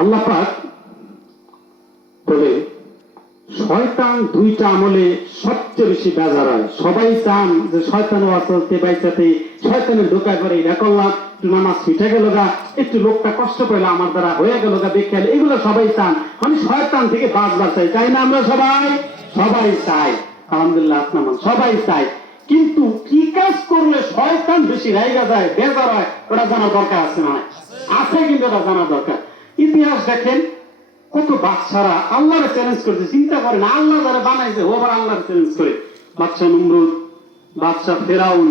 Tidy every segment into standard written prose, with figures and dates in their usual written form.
আল্লাহ পাক বলে শয়তান দুইটা আমলে সবচেয়ে বেশি বেজার হয়। সবাই চান যে শয়তান ওয়াসলতে বাইচাতে শয়তানের ঢোকা করে এটা করলাম, একটু নামাজ ছুটে গেল গা, একটু লোকটা কষ্ট পেলো আমার দ্বারা হয়ে গেল গা, দেখে এগুলো সবাই চান। আমি শয়তান থেকে বাঁচবার চাই, চাই না আমরা সবাই? সবাই চাই, আলহামদুলিল্লাহ আপনার সবাই চাই। কিন্তু কি কাজ করলে শয়তান বেশি রাইগা যায়, বেজার হয়, ওটা জানা দরকার আছে না? আছে, কিন্তু ওটা জানা দরকার। ইতিহাস দেখেন, কত বাদশারা আল্লাহরে চ্যালেঞ্জ করছে, চিন্তা করেন আল্লাহ যারা বানাইছে ও আবার আল্লাহরে চ্যালেঞ্জ করে। বাদশাহ নমরুদ, বাদশাহ ফেরাউন,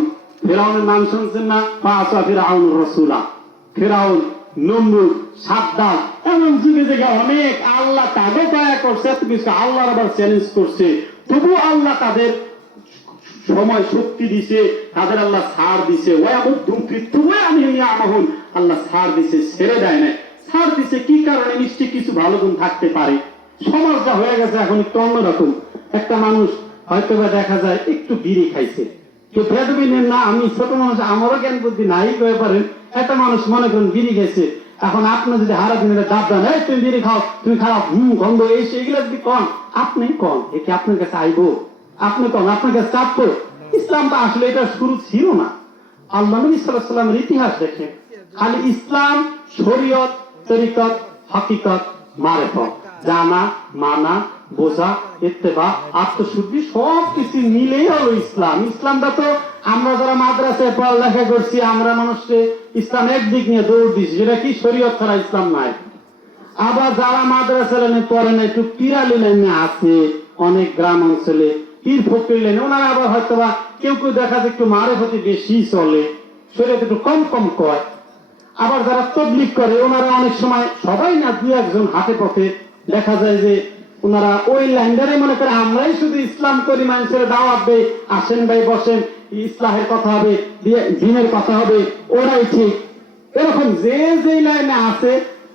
ফেরাউনের নাম শুনছেন না? ফাআসা ফিরআউন রাসূলা, ফেরাউন, নমরুদ, সাদ্দাত, এমন যুগে যুগে অনেক আল্লাহ তাদের দয়া করছে, এত কিছু আল্লাহর আবার চ্যালেঞ্জ করছে, তবু আল্লাহ তাদের সময় শক্তি দিছে, তাদের আল্লাহ ছাড় দিছে। ওয়াবুদ্দুম ফিতুমা আমিয়া আমহুন, আল্লাহ ছাড় দিছে, ছেড়ে দেয় না। ছাড় দিছে কি কারণে? নিশ্চয়ই কিছু ভালো গুণ থাকতে পারে। সমাজটা হয়ে গেছে এখন একটু অন্যরকম। একটা মানুষ হয়তো বা দেখা যায় একটু বিড়ি খাইছে, কেউ বেদবি নেন না, আমি ছোট মানুষ, আমারও জ্ঞান বুদ্ধি নাই কয়ে পারেন। একটা মানুষ মনে করেন বিড়ি গেছে, এখন আপনি যদি হারা দিনের দাব দেন, এই তুমি বিড়ি খাও, তুমি খারাপ, গন্ধ, এই এগুলো যদি কন, আপনি কন একে আপনার কাছে আইবো? আপনি কন আপনার কাছে চাপবো? ইসলামটা আসলে এটা শুরু ছিল না। আল্লাহ নবী সাল্লাল্লাহু আলাইহি ওয়াসাল্লামের ইতিহাস দেখেন, খালি ইসলাম, শরীয়ত, তরিকত, হাকিকত, মারেফত, জানা, মানা, বোঝা, ইত্তেবা, আত্মশুদ্ধি সবকিছু মিলেই হলো ইসলাম। ইসলামটা তো আমরা যারা মাদ্রাসায় পড়ালেখা করছি, আমরা মানুষকে ইসলাম একদিক নিয়ে দৌড় দিচ্ছি, যেটা কি শরীয়ত ছাড়া ইসলাম নাই। আবার যারা মাদ্রাসা লাইনে পড়ে না, একটু পিরালি লাইনে আছে অনেক গ্রাম অঞ্চলে, পীর ফকির লাইনে, ওনারা আবার হয়তো বা কেউ কেউ দেখা যায় একটু মারেফতি বেশি চলে, শরীয়ত একটু কম কম কয়। আবার যারা তাবলীগ করে, ওনারা অনেক সময়, সবাই না, দুই একজন হাতে পথে দেখা যায় যে ওনারা ওই লাইনটারে মনে করে আমরাই শুধু ইসলাম করি, মানুষের দাওয়াত দেই, আসেন ভাই বসেন, ইসলামের কথা হবে, দিনের কথা হবে, ওরাই ঠিক। এরকম যে যে লাইনে আছে,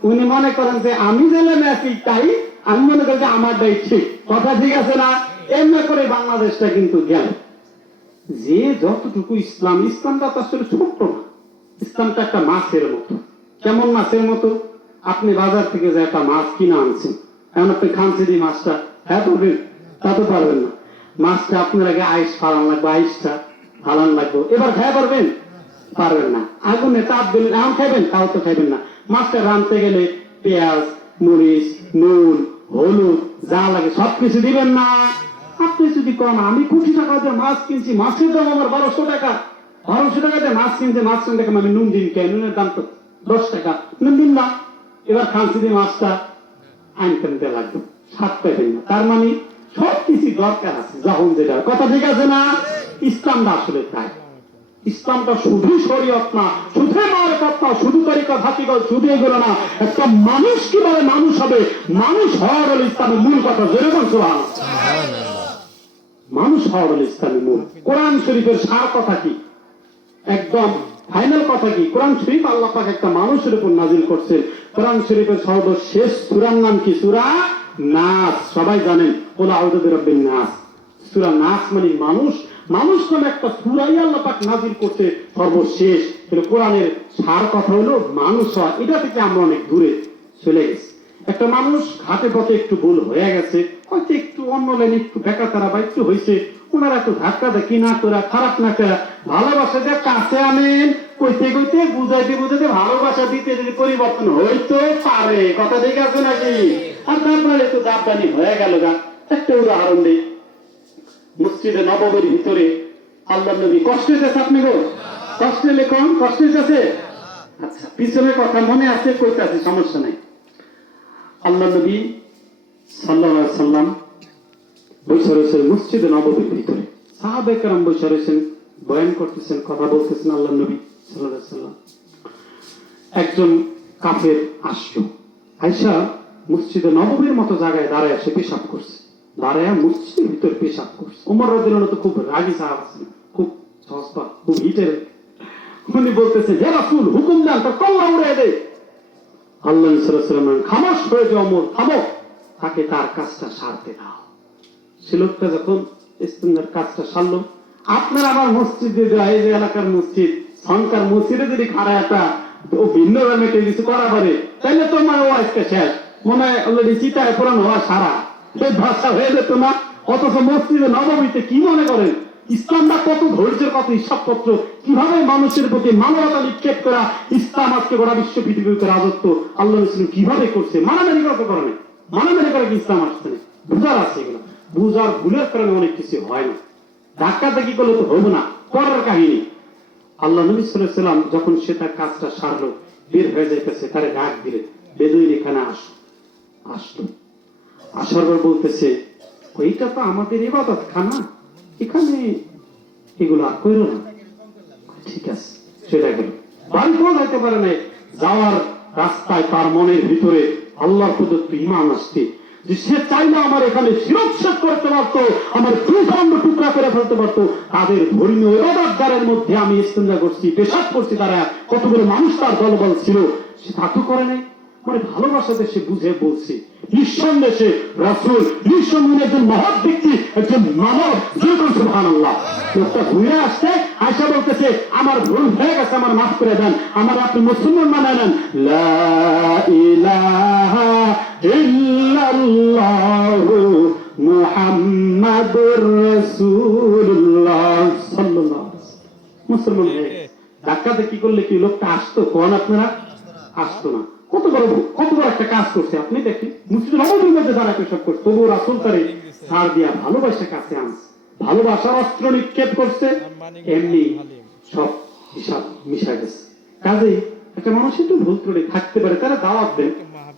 উনি মনে করেন যে আমি যে লাইনে আছি তাই, আমি মনে করি যে আমারটাই ঠিক। কথা ঠিক আছে না? এমনি করে বাংলাদেশটা কিন্তু গেল। যে যতটুকু ইসলাম, ইসলামটা তো আসলে ছোট্ট না। ইসলামটা একটা মাছের মতো। কেমন মাছের মতো? আপনি বাজার থেকে যে একটা মাছ কিনে আনছেন, এখন আপনি খানছি দিয়ে মাছটা হ্যাঁ পারবেন? তা তো পারবেন না। মাছটা আপনার আগে আইস ফালান লাগবে, আইসটা ফালান লাগবে, এবার খাই পারবেন? পারবেন না। আগুনে তাপ দিলেন, এখন খাইবেন? তাও তো খাইবেন না। মাছটা রাঁধতে গেলে পেঁয়াজ, মরিচ, নুন, হলুদ যা লাগে সবকিছু দিবেন না? আপনি যদি কম, আমি কোটি টাকা দিয়ে মাছ কিনছি, মাছের দাম আমার 1200 টাকা, 1200 টাকা দিয়ে মাছ কিনছে, মাছ কিনতে আমি নুন দিন কে? নুনের দাম তো 10 টাকা, নুন দিন না। এবার খানছি দিয়ে মাছটা আনতে লাগবে, স্বাদ পাইবেন না। তার মানে সবকিছু দরকার আছে যখন যেটা। কথা ঠিক আছে না? ইসলামটা আসলে তাই। ইসলামটা শুধু শরীয়ত না, শুধু মারেফত না, শুধু তরিকত, হাকিকত, শুধু এগুলো না। একটা মানুষ কিভাবে মানুষ হবে, মানুষ হওয়ার হলো ইসলামের মূল কথা। যেরকম মানুষ হওয়ার হলো ইসলামের মূল। কোরআন শরীফের সার কথা কি, একদম ফাইনাল কথা কি? কোরআন শরীফ আল্লাহ পাক একটা মানুষের উপর নাজিল করছেন। কোরআন শরীফের সর্বশেষ সূরার নাম কি? সূরা নাস। সবাই জানেন, কুল আউযু বিরাব্বিন নাস। সূরা নাস মানে মানুষ। মানুষ নামে একটা সূরাই আল্লাহ পাক নাজিল করতে সর্বশেষ। কোরআনের সার কথা হলো মানুষ হওয়া। এটা থেকে আমরা অনেক দূরে চলে গেছি। একটা মানুষ ঘাটে পথে একটু ভুল হয়ে গেছে, হয়তো একটু অন্য লাইনে একটু বেকা তারা বা একটু হয়েছে, ওনারা একটু ধাক্কা দেখি না করা, খারাপ না করা, ভালোবাসা যে কাছে আনেন, কইতে কইতে বুঝাইতে বুঝাইতে ভালোবাসা দিতে যদি পরিবর্তন হইতে পারে। কথা ঠিক আছে নাকি? আর তারপরে একটু দাবদানি হয়ে গেল গা। একটা উদাহরণ দিই, মসজিদে নববীর ভিতরে আল্লাহ নবী কষ্ট হইতেছে। আপনি গো কষ্ট হলে কম, কষ্ট হইতেছে? আচ্ছা, পিছনের কথা মনে আছে, কইতে আছে, সমস্যা নাই। আল্লাহ নবী সাল্লাল্লাহু আলাইহি সাল্লাম বসে রয়েছেন মসজিদে নববীর ভিতরে, সাহাবায়ে কেরাম বসে রয়েছেন, বয়ান করতেছেন, কথা বলতেছেন। আল্লাহ নবী সাল্লাল্লাহু আলাইহি সাল্লাম, একজন কাফের আসলো, আয়েশা মসজিদে নববীর মতো জায়গায় দাঁড়ায় সে পেশাব করছে, দাঁড়ায় মসজিদের ভিতরে পেশাব করছে। ওমর রাদিয়াল্লাহু আনহু তো খুব রাগী সাহাবা ছিলেন, খুব সস্তা, খুব হিটের। উনি বলতেছে, হে রাসূল, হুকুম দেন, তার কল্লা উড়িয়ে দেয়। আল্লাহ সাল্লাল্লাহু আলাইহি ওয়াসাল্লাম, খামোশ হয়ে যাও ওমর, থামো, তাকে তার কাজটা সারতে দাও। সে লোকটা যখন ইস্তেঞ্জার কাজটা সারলো, আপনার আমার মসজিদে, এই যে এলাকার মসজিদ, সংকার মসজিদে যদি খাড়া একটা ও ভিন্ন ধর্মে কিছু করা পারে, তাইলে তোমার ও আজকে শেষ, মনে হয় অলরেডি চিতায় পুরান হওয়া সারা এই ভাষা হয়ে যেত না। অথচ মসজিদে নবমীতে কি মনে করেন ইসলামটা কত ধৈর্যের, কত হিসাবপত্র, কিভাবে মানুষের প্রতি মানবতা নিক্ষেপ করা ইসলাম আজকে গোটা বিশ্ব পৃথিবীতে রাজত্ব আল্লাহ ইসলাম কিভাবে করছে। মানামারি করতে পারে না, মানামারি করে কি ইসলাম আসছে না, বুঝার আছে এগুলো, বুঝার ভুলের কারণে অনেক কিছু হয় না। ধাক্কা ধাক্কি করলে তো হবে না, পরের কাহিনী। আল্লাহ নবী সাল্লাল্লাহু আলাইহি ওয়াসাল্লাম যখন সে তার কাজটা সারলো, বের হয়ে যাইতেছে, তারে ডাক দিলে, বেদুইন এখানে আসলো। আসার পর বলতেছে, ওইটা তো আমাদের ইবাদত খানা, এখানে এগুলো আর কইরো না। ঠিক আছে, চলে গেল। বাড়িতেও যাইতে পারে না, যাওয়ার রাস্তায় তার মনের ভিতরে আল্লাহর প্রদত্ত ঈমান আসছে যে সে চাইলে আমার এখানে শিরচ্ছেদ করতে পারতো, আমার দুখণ্ড টুকরা করে ফেলতে পারতো। তাদের ধর্মীয় ইবাদতগারের মধ্যে আমি ইস্তেঞ্জা করছি, পেশাব করছি, তারা কতগুলো মানুষ তার দলবল ছিল, সে তা তো করে নাই। মানে ভালোবাসাতে সে বুঝে বলছে, নিঃসন্দেহে রাসূল, নিঃসন্দেহে একজন মহৎ ব্যক্তি, একজন মানব, যেরকম সুবহানাল্লাহ। লোকটা ঘুরে আসছে, আয়সা বলতেছে, আমার ভুল হয়ে গেছে, আমার মাফ করে দেন, আমার আপনি মুসলমান বানায় নেন। লা ইলাহা ইল্লাল্লাহু মুহাম্মাদুর রাসূলুল্লাহ সাল্লাল্লাহু আলাইহি ওয়াসাল্লাম। মুসলমান হয়ে ধাক্কা ধাক্কি করলে কি লোকটা আসতো? কোন আপনারা আসতো না। কত বড় একটা কাজ করছে আপনি দেখেন, মুসলিম নবমীর মধ্যে যারা পেশাব করছে, তবুও রাসূল তারে ছাড় দিয়া ভালোবাসা কাছে আনছে, ভালোবাসার অস্ত্র নিক্ষেপ করছে, এমনি সব হিসাব মিশা গেছে। কাজেই একটা মানুষ একটু ভুল করে থাকতে পারে, তারা দাওয়াত দেন,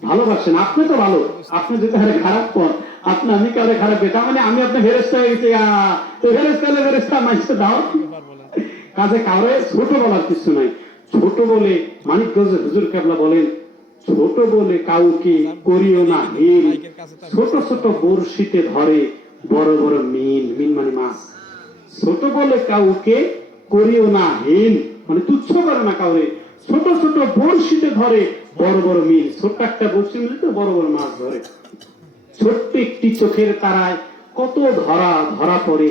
ভালোবাসেন। আপনি তো ভালো, আপনি যদি খারাপ পর আপনি আমি কালে খারাপ, তার মানে আমি আপনার ফেরেশতা হয়ে গেছি, ফেরেশতা মাইছে দাওয়াত। কাজে কারো ছোট বলার কিছু নাই। ছোট বলে মানিকগঞ্জের হুজুর কেবলা বলেন, ছোট বলে কাউকে করিও না হিল, ছোট ছোট বড়শিতে ধরে বড় বড় মিন, মিন মানে মাছ। ছোট বলে কাউকে করিও না হিল, মানে তুচ্ছ করে না কাউরে, ছোট ছোট বড়শিতে ধরে বড় বড় মিন। ছোট্ট একটা বড়শি মিলে তো বড় বড় মাছ ধরে। ছোট্ট একটি চোখের তারায় কত ধরা পড়ে,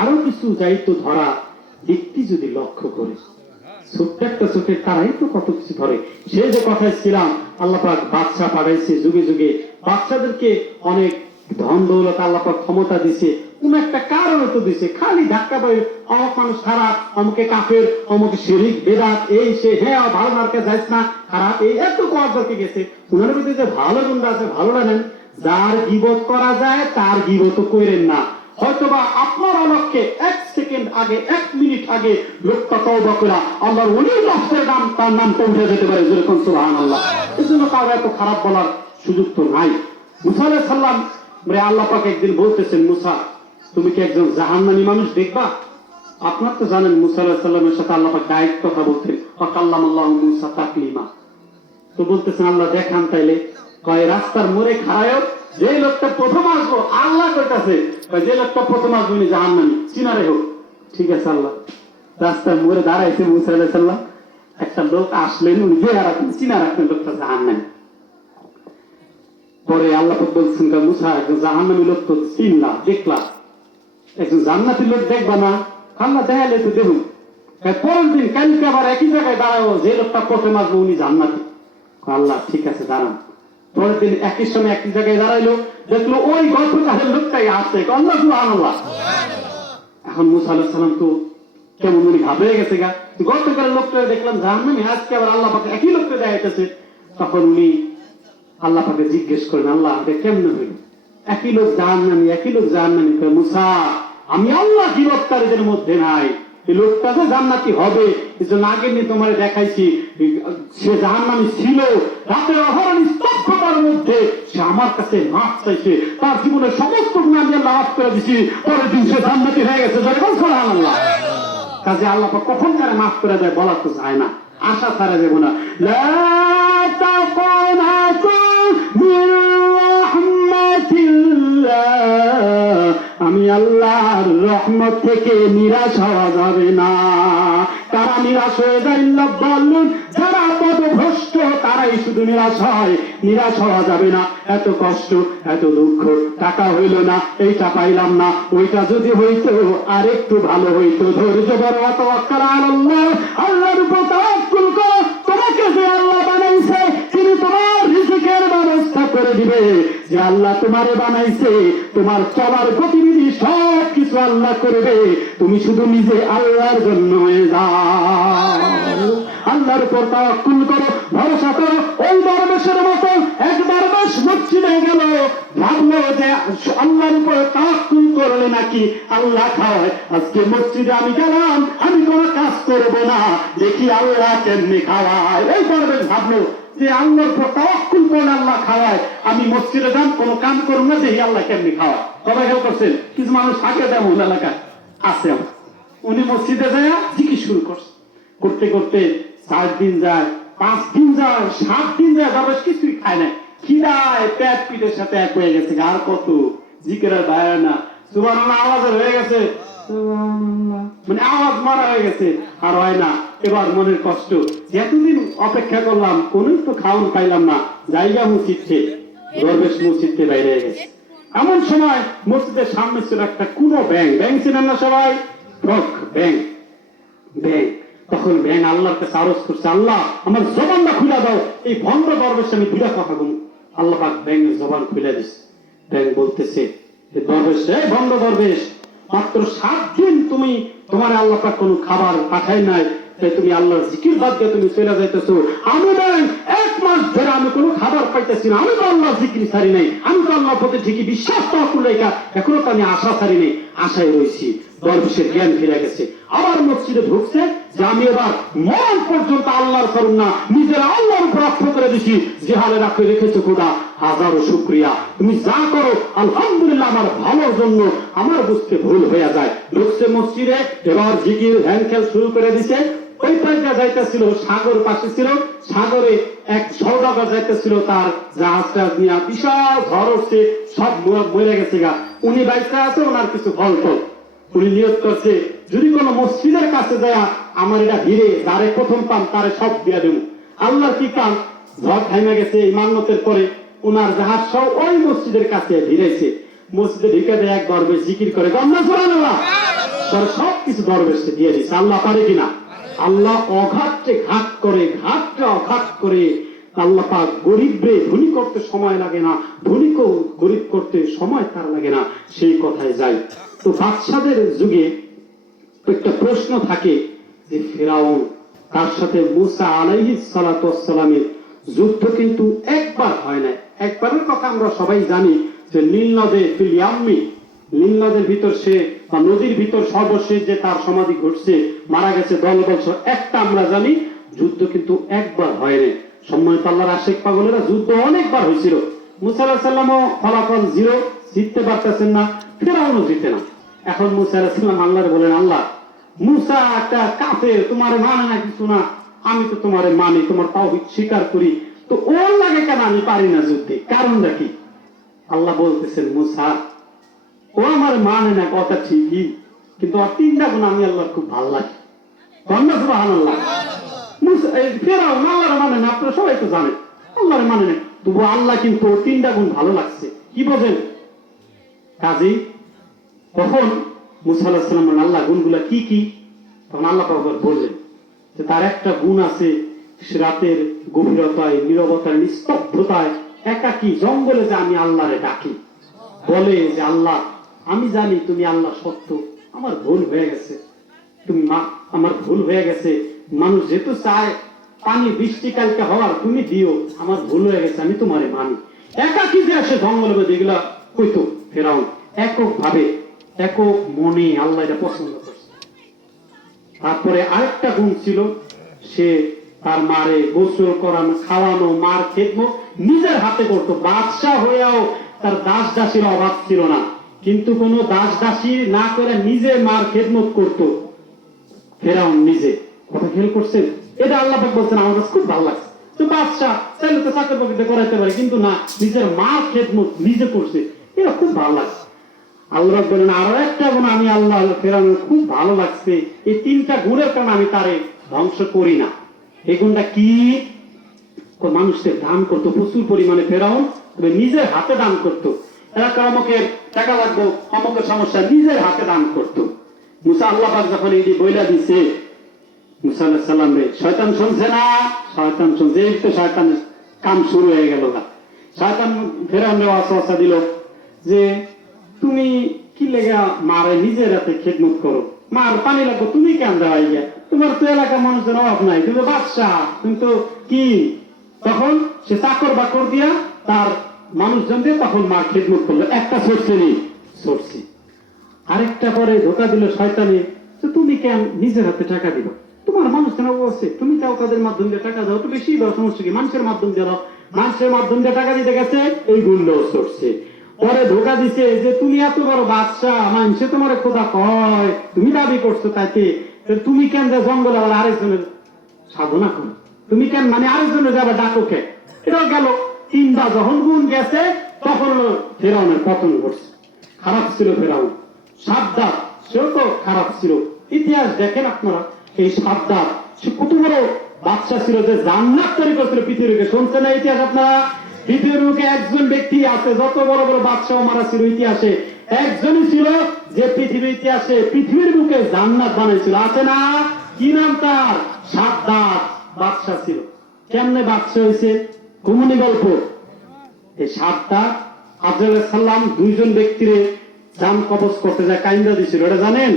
আরো কিছু যাইতো ধরা, ব্যক্তি যদি লক্ষ্য করে। ছোট্ট একটা চোখের তারাই তো কত কিছু ধরে। সে যে কথায় ছিলাম, আল্লাহ পাক বাদশা পাঠাইছে যুগে যুগে, বাদশাদেরকে অনেক ধন দৌলত আল্লাহ পাক ক্ষমতা দিছে, কোন একটা কারণে তো দিছে, খালি ধাক্কা পাই অমুক মানুষ খারাপ, অমুকে কাফের, অমুকে শিরিক বেদাত, এই সে, হ্যাঁ ভালো মার্কে যাইস না, খারাপ, এই এত কোয়ার দরকে গেছে। উনার ভিতরে যে ভালো গুণটা আছে, ভালোটা নেন। যার গীবত করা যায় তার গীবত কইরেন না। হয়তোবা আপনার অলক্ষ্যে 1 সেকেন্ড আগে, 1 মিনিট আগে লোকটা তওবা করা আল্লাহর ওলির লফজের নাম, তার নামটা উঠে যেতে পারে, যেরকম সুবহানাল্লাহ। এজন্য কাউকে এত খারাপ বলার সুযোগ তো নাই। মুসা আলাইহিস সালাম আল্লাহ পাক একদিন বলতেছেন, মুসা তুমি কি একজন জাহান্নামী মানুষ দেখবা? আপনার তো জানেন মুসা আলাইহিস সালামের সাথে আল্লাহ পাক ডাইরেক্ট কথা বলতেন, ফাকাল্লামাল্লাহু মুসা তাকলিমা। তো বলতেছেন আল্লাহ দেখান তাইলে। কয় রাস্তার মোড়ে খাড়ায়ও যে লোকটা প্রথম আসবো, আল্লাহ কইতাছে যে লোকটা প্রথম আসবো উনি জাহান্নামী, চিনারে হোক। ঠিক আছে আল্লাহ। রাস্তার মোড়ে দাঁড়াইছে মুসা আলাইহিস সালাম, একটা লোক আসলেন, উনি যে রাখেন চিনা রাখেন লোকটা জাহান্নামী। পরে আল্লাহ বলছেন, মুসা একজন জাহান্নামী লোক তো চিনলা, দেখলা, একজন জান্নাতি লোক দেখবা না? আল্লাহ দেখাইলে তো দেখুন। পরের দিন কালকে আবার একই জায়গায় দাঁড়াবো, যে লোকটা প্রথম আসবো উনি জান্নাতি। আল্লাহ ঠিক আছে দাঁড়ান। পরের দিন একই সময় একই জায়গায় দাঁড়াইলো, দেখলো ওই গল্পকারের লোকটাই আসছে। আল্লাহ সুবহানাল্লাহ। এখন মুসা আলাইহিস সালাম তো কেমন উনি ঘাবড়ে গেছে গা, গল্পকারের লোকটা দেখলাম জাহান্নামী, আজকে আবার আল্লাহ পাকে একই লোকটা দেখাইতেছে। তখন উনি আল্লাহ পাকে জিজ্ঞেস করেন, আল্লাহ এটা কেমনে হইল? একই লোক জাহান্নামী, একই লোক জাহান্নামী। মুসা আমি আল্লাহ গীবতকারীদের মধ্যে নাই, এই লোকটা যে জান্নাতি হবে এজন্য আগে নিয়ে তোমার দেখাইছি। সে জাহান্নামী ছিল, রাতের অহরণ স্তব্ধতার মধ্যে সে আমার কাছে মাফ চাইছে, তার জীবনের সমস্ত গুনাহ আমি আল্লাহ মাফ করে দিছি, পরের দিন সে জান্নাতি হয়ে গেছে। সুবহানাল্লাহ। কাজে আল্লাহ পাক কখন কারে মাফ করে দেয় বলা তো যায় না, আশা ছাড়া যাব না। লা তাকুনাতু মির রাহমাতিল্লাহ, আমি আল্লাহর রহমত থেকে নিরাশ হওয়া যাবে না। তারা নিরাশ হয়ে যায়। ইল্লা দাল্লুন, যারা পথভ্রষ্ট তারাই শুধু নিরাশ হয়। নিরাশ হওয়া যাবে না। এত কষ্ট, এত দুঃখ, টাকা হইল না, এইটা পাইলাম না, ওইটা যদি হইতো আর একটু ভালো হইতো। ধৈর্য ধরো, তাওয়াক্কাল আলাল্লাহ, আল্লাহর উপর তাওয়াক্কুল করো। তোমাকে যে আল্লাহ বানাইছে তিনি তোমার রিজিকের ব্যবস্থা করে দিবে। যে আল্লাহ তোমারে বানাইছে তোমার চলার গতিবিধি সব কিছু আল্লাহ করবে। তুমি শুধু নিজে আল্লাহর জন্য হয়ে যাও। আল্লাহর উপর তাওয়াক্কুল করো, ভরসা করো। ওই দরবেশের মতো এক দরবেশ মসজিদে গেল, ভাবলো যে আল্লাহর উপর তাওয়াক্কুল করলে নাকি আল্লাহ খাওয়ায়। আজকে মসজিদে আমি গেলাম, আমি কোনো কাজ করব না, দেখি আল্লাহ কেমনি খাওয়ায়। ওই দরবেশ ভাবলো যে আল্লাহর উপর তাওয়াক্কুল করলে আল্লাহ খাওয়ায়, আমি মসজিদে যান কোনো কাম করব না, দেখি আল্লাহ কেমনি খাওয়ায়। সবাই খেয়াল করছেন? কিছু মানুষ থাকে তেমন এলাকায় আছে। উনি মসজিদে যায় জিকির শুরু করছে, করতে করতে 4 দিন যায়, 5 দিন যায়, 7 দিন যায়, দরবেশ কিছুই খায় না। খিদায় পেট পিঠের সাথে এক হয়ে গেছে। আর কত জিকিরের বাইরে না, সুবহানাল্লাহ আওয়াজ হয়ে গেছে, মানে আওয়াজ মারা হয়ে গেছে, আর হয় না। এবার মনের কষ্ট, এতদিন অপেক্ষা করলাম, কোন তো খাওন পাইলাম না, জায়গা মসজিদকে। দরবেশ মসজিদকে বাইরে গেছে। এমন সময় মসজিদের সামনে ছিল একটা কুনো ব্যাং। ব্যাং ছিলেন না সবাই? ব্যাং ব্যাং। তখন ব্যাং আল্লাহর কাছে আরজ করছে, আল্লাহ আমার জবানটা খুলে দাও, এই ভণ্ড দরবেশ আমি দুইটা কথা বলবো। আল্লাহ পাক ব্যাঙের জবান খুলে দিচ্ছে। ব্যাং বলতেছে, দরবেশ, ভণ্ড দরবেশ, মাত্র 7 দিন তুমি তোমার আল্লাহ পাক কোনো খাবার পাঠাই নাই, তাই তুমি আল্লাহর জিকির বাদ দিয়ে তুমি চলে যাইতেছো। আমি ব্যাং 1 মাস ধরে আমি কোনো খাবার পাইতেছি না, আমি তো আল্লাহর জিকির ছাড়ি নাই, আমি তো আল্লাহর প্রতি ঠিকই বিশ্বাস করলে এখনো তো আমি আশা ছাড়ি নাই, আশায় রয়েছি। দরবেশের জ্ঞান ফিরে গেছে, আবার মসজিদে ঢুকছে যে আমি এবার মরণ পর্যন্ত আল্লাহর করুন না, নিজের আল্লাহর উপর আত্ম করে দিছি। যে হালে রাখে রেখেছো খোদা, হাজারো শুকরিয়া। তুমি যা করো আলহামদুলিল্লাহ আমার ভালোর জন্য, আমার বুঝতে ভুল হয়ে যায়। ঢুকছে মসজিদে, এবার জিকির ধ্যান খেল শুরু করে দিছে। ওই পাইটা যাইতেছিল, সাগর পাশে ছিল, সাগরে এক সওদাগর যাইতেছিল, তার জাহাজটা নিয়ে বিশাল ঝড় উঠছে, সব মরে গেছে গা। উনি বাইচা আছে, ওনার কিছু ফল ফল। উনি নিয়ত করছে যদি কোনো মসজিদের কাছে যায় আমার এটা হিরে, যারে প্রথম পাম তারে সব দিয়ে দেব। আল্লাহর কি কাম, ঝড় থাইমে গেছে। এই মান্যতের পরে ওনার জাহাজ সহ ওই মসজিদের কাছে ভিড়েছে। মসজিদে ঢুকে দেয় এক দরবেশ জিকির করে, তার সব কিছু দরবেশকে দিয়ে দিচ্ছে। আল্লাহ পারে কিনা? আল্লাহ অঘাতকে ঘাত করে, ঘাতকে অঘাত করে। আল্লাহ পাক গরিবরে ধনী করতে সময় লাগে না, ধনীকেও গরিব করতে সময় তার লাগে না। সেই কথায় যাই তো, বাদশাদের যুগে একটা প্রশ্ন থাকে যে ফিরাউন, তার সাথে মুসা আলাইহিস সালাতু ওয়াস সালামের যুদ্ধ কিন্তু একবার হয় না। একবারের কথা আমরা সবাই জানি যে নীল নদে ফিল ইয়াম্মি, নীল নদের ভিতর সে বা নদীর ভিতর সর্বশেষ যে তার সমাধি ঘটছে, মারা গেছে দলবল, একটা আমরা জানি। যুদ্ধ কিন্তু একবার হয় না। সম্মানিত আল্লাহর আশিক পাগলেরা, যুদ্ধ অনেকবার হয়েছিল। মুসা আলাইহিস সালামও ফলাফল 0, জিততে পারতেছেন না, ফিরাউনও জিতে না। এখন মুসা আলাইহিস সালাম আল্লাহরে বলেন, আল্লাহ মুসা একটা কাফের, তোমার মানে না কিছু না, আমি তো তোমার মানি, তোমার তাওহীদ স্বীকার করি, তো ওর লাগে কেন আমি পারি না যুদ্ধে, কারণটা কি? আল্লাহ বলতেছেন, মুসা ও আমার মানে না কথা ঠিকই, কিন্তু আর 3টা গুণ আমি আল্লাহর খুব ভালো লাগে। সুবহানাল্লাহ। মুসা ফেরাউন আল্লাহর মানে না, আপনারা সবাই তো জানেন আল্লাহর মানে না, তবু আল্লাহ কিন্তু 3টা গুণ ভালো লাগছে। কি বোঝেন? কাজী তখন মুসা আলাইহিস সালাম বলেন, আল্লাহ গুণগুলা কি কি? তখন আল্লাহ পাক বললেন যে তার একটা গুণ আছে, রাতের গভীরতায়, নীরবতায়, নিস্তব্ধতায়, একাকী জঙ্গলে যে আমি আল্লাহরে ডাকি, বলে যে আল্লাহ আমি জানি তুমি আল্লাহ সত্য, আমার ভুল হয়ে গেছে, তুমি আমার ভুল হয়ে গেছে। মানুষ যেহেতু চায় পানি বৃষ্টিকালকে হওয়ার, তুমি দিও, আমার ভুল হয়ে গেছে, আমি তোমারে মানি। একাকী যে আসে জঙ্গলে এগুলা কইতো ফেরাউন, একক ভাবে, একক মনে আল্লাহ এটা পছন্দ করছে। তারপরে আরেকটা গুণ ছিল, সে তার মারে গোসল করানো, খাওয়ানো, মার খেদমত নিজের হাতে করতো। বাদশাহ হয়েও তার দাস দাসীর অভাব ছিল না, কিন্তু কোন দাস দাসী না করে নিজে মার খেদমত করত ফেরাউন নিজে। কথা খেয়াল করছেন? এটা আল্লাহ পাক বলছেন, আমার কাছে খুব ভালো লাগছে। তো বাদশাহ চাইলে তো চাকরি বাকরিতে করাইতে পারে, কিন্তু না, নিজের মার খেদমত নিজে করছে, এটা খুব ভালো লাগছে। আল্লাহ বলেন আরো একটা গুণ আমি আল্লাহ ফেরাউনের খুব ভালো লাগছে, এই 3টা গুণের কারণে আমি তারে ধ্বংস করি না। এই গুণটা কি? মানুষকে দান করতো প্রচুর পরিমাণে ফেরাউন, তবে নিজের হাতে দান করতো। এলাকা অমুকের টাকা লাগবো, অমুকের সমস্যা, নিজের হাতে দান করতো। মুসা আল্লাহ পাক যখন এই যে বইলা দিছে মুসা আলাইহিস সালাম রে, শয়তান শুনছে না? শয়তান শুনছে, এই তো শয়তানের কাম শুরু হয়ে গেল না। শয়তান ফেরাউনের ওয়াসওয়াসা দিল যে তুমি কি লেগা মারে নিজের হাতে খেদমত করো, মার পানি লাগবো তুমি কেন দেওয়াই গিয়া, তোমার তো এলাকা মানুষের অভাব নাই, তুমি বাদশাহ, তুমি তো কি। তখন সে চাকর বাকর দিয়া তার মানুষজন দিয়ে তখন মা খেদমত করলো, একটা সরছে নি সরছি। আরেকটা পরে ধোকা দিল শয়তানে, তো তুমি কেন নিজের হাতে টাকা দিবা, তোমার মানুষ কেন আছে, তুমি চাও তাদের মাধ্যম দিয়ে টাকা দাও, তো বেশি দাও, সমস্যা কি, মানুষের মাধ্যম দিয়ে দাও। মানুষের মাধ্যম দিয়ে টাকা দিতে গেছে, এই গুণটাও সরছে। পরে ধোকা দিছে যে তুমি এত বড় বাদশাহ, মানুষে তোমার খোদা কয়, তুমি দাবি করছো তাইতে, তুমি কেন যা জঙ্গলে আবার আরেকজনের সাধনা করো, তুমি কেন মানে আরেকজনের যাবে ডাকো কে, এটাও গেল। 3বার যখন গুণ গেছে তখন ফেরাউনের পতন ঘটছে। খারাপ ছিল ফেরাউন, সাদ্দাত সেও তো খারাপ ছিল। ইতিহাস দেখেন আপনারা, এই সাদ্দাত সে কত বড় বাদশা ছিল যে জান্নাত তৈরি করেছিল পৃথিবীকে। শুনছেন না ইতিহাস আপনারা? পৃথিবীর মুখে একজন ব্যক্তি আছে, যত বড় বড় বাদশাহ মারা ছিল ইতিহাসে, একজনই ছিল যে পৃথিবীর ইতিহাসে পৃথিবীর মুখে জান্নাত বানাইছিল, আছে না? কি নাম তার? সাদ্দাত বাদশা ছিল। কেমনে বাদশা হয়েছে? কুমনি গল্প। এই সাদ্দাত আজরাইল আলাইহিস সালাম 2জন ব্যক্তিরে জান কবজ করতে যায় কাইন্দা দিছিল, এটা জানেন?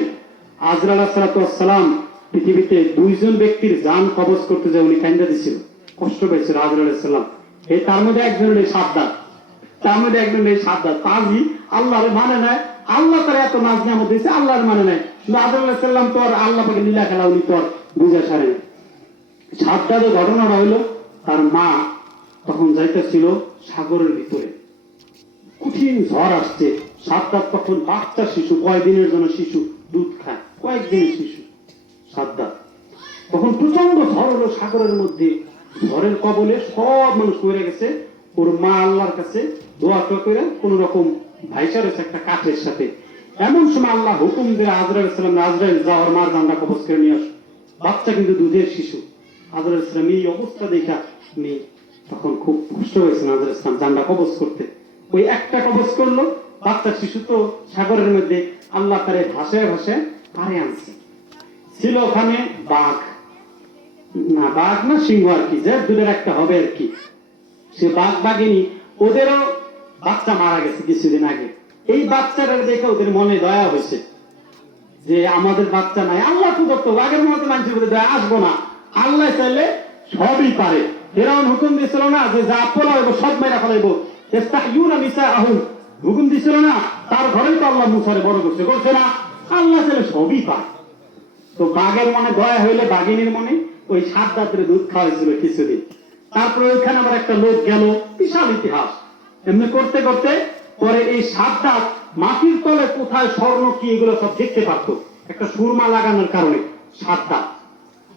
আজরাইল আলাইহিস সালাম পৃথিবীতে 2জন ব্যক্তির জান কবজ করতে যায়, উনি কাইন্দা দিছিল, কষ্ট পেয়েছিল আজরাইল আলাইহিস সালাম। এই তার মধ্যে একজন এই সাদ্দাত, তার মধ্যে একজন এই সাদ্দাত পাজি, আল্লাহর মানে নাই, আল্লাহ তার এত নাজ নিয়ামত দিয়েছে, আল্লাহর মানে নাই। কিন্তু আজরাইল আলাইহিস সালাম তো আর আল্লাহ পাকে লীলা খেলা উনি তো আর বুঝা সারে না। সাদ্দাতের ঘটনাটা হইল, তার মা তখন যাইতেছিল সাগরের ভিতরে, কঠিন ঝড় আসছে। সাদ্দাত তখন বাচ্চা শিশু, কয়েকদিনের জন্য শিশু, দুধ খায়, কয়েকদিনের শিশু সাদ্দাত। তখন প্রচন্ড ঝড় হলো সাগরের মধ্যে, ঝড়ের কবলে সব মানুষ মরে গেছে। ওর মা আল্লাহর কাছে দোয়া করে কোন রকম ভাইসা রয়েছে একটা কাঠের সাথে। এমন সময় আল্লাহ হুকুম দিয়ে আজরাইল সালাম, আজরাইল যাও ওর মার জানটা কবজ করে নিয়ে আসো। বাচ্চা কিন্তু দুধের শিশু। আজরাইল সালাম এই অবস্থা দেখা মেয়ে তখন খুব কষ্ট হয়েছে আজরাইল সালাম জানটা কবজ করতে। ওই একটা কবজ করলো, বাচ্চা শিশু তো সাগরের মধ্যে, আল্লাহ তারে ভাসায় ভাসায় পারে আনছে। ছিল ওখানে বাঘ, না বাঘ না সিংহ আর কি, যে দুটোর একটা হবে আর কি। সে বাঘ বাঘিনী, ওদেরও বাচ্চা মারা গেছে কিছুদিন আগে। এই বাচ্চাটা দেখে ওদের মনে দয়া হয়েছে যে আমাদের বাচ্চা নাই, আল্লাহ তো করতো, বাঘের মতো মানুষের মধ্যে দয়া আসবো না, আল্লাহ চাইলে সবই পারে। ফেরাউন হুকুম দিয়েছিল না যে যা পোলাইবো সব মেরা ফেলাইবো, হুকুম দিছিল না, তার ঘরেই তো আল্লাহ মুসারে বড় করছে, করছে না? আল্লাহ চাইলে সবই পারে। তো বাঘের মনে দয়া হইলে বাঘিনীর মনে ওই সাদ্দাতের দুধ খাওয়াইছিল কিছুদিন। তারপরে ওইখানে আবার একটা লোক গেল, বিশাল ইতিহাস। এমনি করতে করতে পরে এই সাদ্দাত মাটির তলে কোথায় স্বর্ণ কি এগুলো সব দেখতে পারতো, একটা সুরমা লাগানোর কারণে সাদ্দাত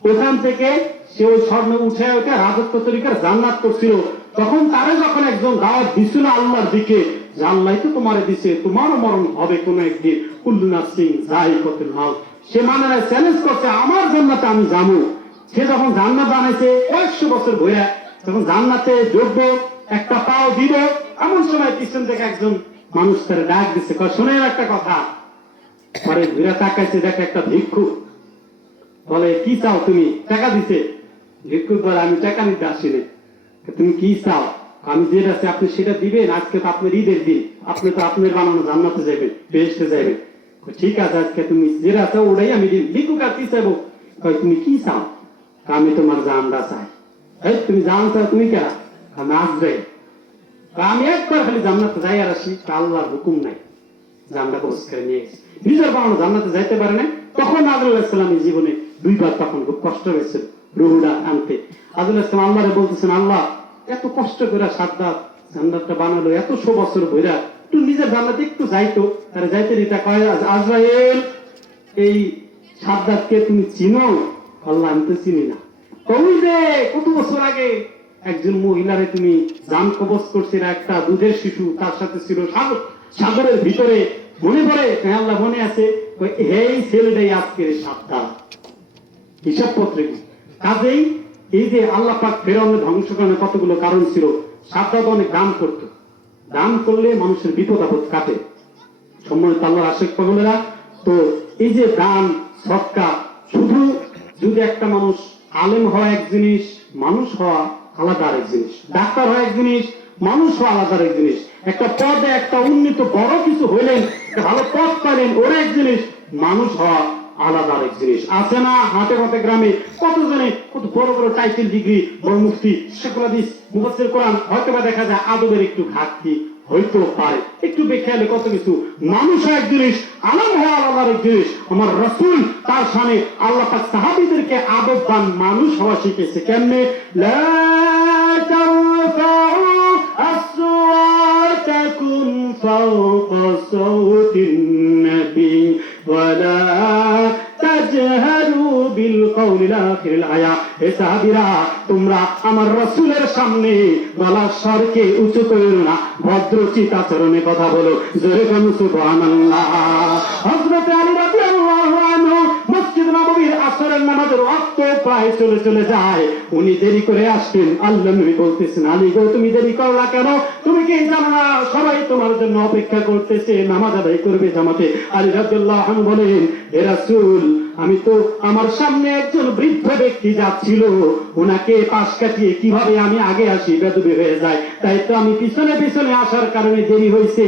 ওখান থেকে সে ওই স্বর্ণ উঠে ওঠে রাজত্ব তরিকার জান্নাত করছিল। তখন তারা যখন একজন দাওয়াত দিছিল আল্লাহর দিকে, আল্লাহ তো তোমারে দিছে, তোমারও মরণ হবে কোন একদিন, কুল্লু নাফসিন যায়িকাতুল মাউত। সে মানে চ্যালেঞ্জ করছে আমার জান্নাতে আমি যাবো। সে যখন জান্নাত বানাইছে 100 বছর ভরে, যখন জান্নাতে যোগ্য একটা পাও দিল, এমন সময় পিছন থেকে একজন মানুষ তারা ডাক দিচ্ছে, শোনেন একটা কথা। পরে ঘুরে তাকাইছে, দেখে একটা ভিক্ষুক। বলে কি চাও তুমি? টাকা দিতে। ভিক্ষুক বলে আমি টাকা নিতে আসিনি। তুমি কি চাও? আমি যেটা আছে আপনি সেটা দিবেন, আজকে তো আপনার ঈদের দিন, আপনি তো আপনার বানানো জান্নাতে যাবেন, বেহেশতে যাবেন। ঠিক আছে, আজকে তুমি যেটা চাও ওটাই আমি দিন। ভিক্ষুক আর কি চাইবো? তুমি কি চাও? আমি তোমার জানটা চাই। এই তুমি জান চাও, তুমি কে? আমি আজরাইল। আমি একবার খালি জান্নাতে যাই আর আসি, আল্লাহর হুকুম নাই, জান্নাত কবজ করে নিয়ে গেছি। নিজের বানানো জান্নাতে যাইতে পারে না। তখন আজরাইল আলাইহিস সালামের জীবনে 2বার তখন খুব কষ্ট হয়েছে রুহুটা আনতে। আজরাইল আলাইহিস সালাম আল্লাহরে বলতেছেন, আল্লাহ এত কষ্ট করে সাদ্দাত জান্নাতটা বানালো, এত 100 বছর ভইরা, একটু নিজের জান্নাতে একটু যাইতো, তারা যাইতে দিতে কয় আজরাইল এই সাদ্দাতকে তুমি চিনো? আল্লাহ আমি তো চিনি না। ওই যে কত বছর আগে একজন মহিলারে তুমি জান কবজ করছিল, একটা দুধের শিশু, তার সাথে ছিল সাগরের ভিতরে মনে পড়ে? হ্যাঁ আল্লাহ মনে আছে। এই ছেলেটাই আজকের সাতটা হিসাব পত্রে। কাজেই এই যে আল্লাহ পাক ফেরাউনের ধ্বংস করার কতগুলো কারণ ছিল। সাতটা তো অনেক দান করতো, দান করলে মানুষের বিপদ আপদ কাটে। সম্মানিত আল্লাহর আশিক পাগলেরা, তো এই যে দান সদকা, শুধু যদি একটা মানুষ আলেম হওয়া এক জিনিস, মানুষ হওয়া আলাদা আরেক জিনিস। ডাক্তার হওয়া এক জিনিস, মানুষ হওয়া আলাদা আরেক জিনিস। একটা পদে একটা উন্নত বড় কিছু হইলেন, ভালো পদ পাইলেন, ওরা এক জিনিস। মানুষ হওয়া আলাদা আরেক জিনিস। আছে না হাতে হাতে গ্রামে কতজনে কত বড় বড় টাইটেল ডিগ্রি, বড় মুফতি, শেখুল হাদিস, মুফাসসির কোরআন, হয়তো বা দেখা যায় আদবের একটু ঘাটতি হইতে পারে, একটু বেখেয়ালে কত কিছু। মানুষ এক জিনিস, আলম হওয়া আলাদা আরেক জিনিস। আমার রাসূল তার শানে আল্লাহ পাক সাহাবীদেরকে আদববান মানুষ হওয়া শিখেছে। কেমনে? লা তারফাউ আসওয়াতাকুম ফাওকা সাওতিন নবী ওয়ালা তাজহারু বিল কওলি ইলা আখিরিল আয়া। হে সাহাবীরা, তোমরা আমার রাসূলের সামনে গলার স্বরকে উঁচু করো না, ভদ্রচিত আচরণে কথা বলো। জোরে বলো সুবহানাল্লাহ। হযরত আলী রাদিয়াল্লাহু আনহু মসজিদ নববীর আসরের নামাজের ওয়াক্ত প্রায় চলে যায়, উনি দেরি করে আসতেন। আল্লাহ নবী বলতেছেন, আলী গো তুমি দেরি করলা কেন? তুমি কি জানো না সবাই তোমার জন্য অপেক্ষা করতেছে, নামাজ আদায় করবে জামাতে? আলী রাদিয়াল্লাহু আনহু বলেন, হে রাসূল, আমি তো আমার সামনে একজন বৃদ্ধ ব্যক্তি যাচ্ছিল, ওনাকে পাশ কাটিয়ে কিভাবে আমি আগে আসি বেদবি হয়ে যায়, তাই তো আমি পিছনে পিছনে আসার কারণে দেরি হয়েছে,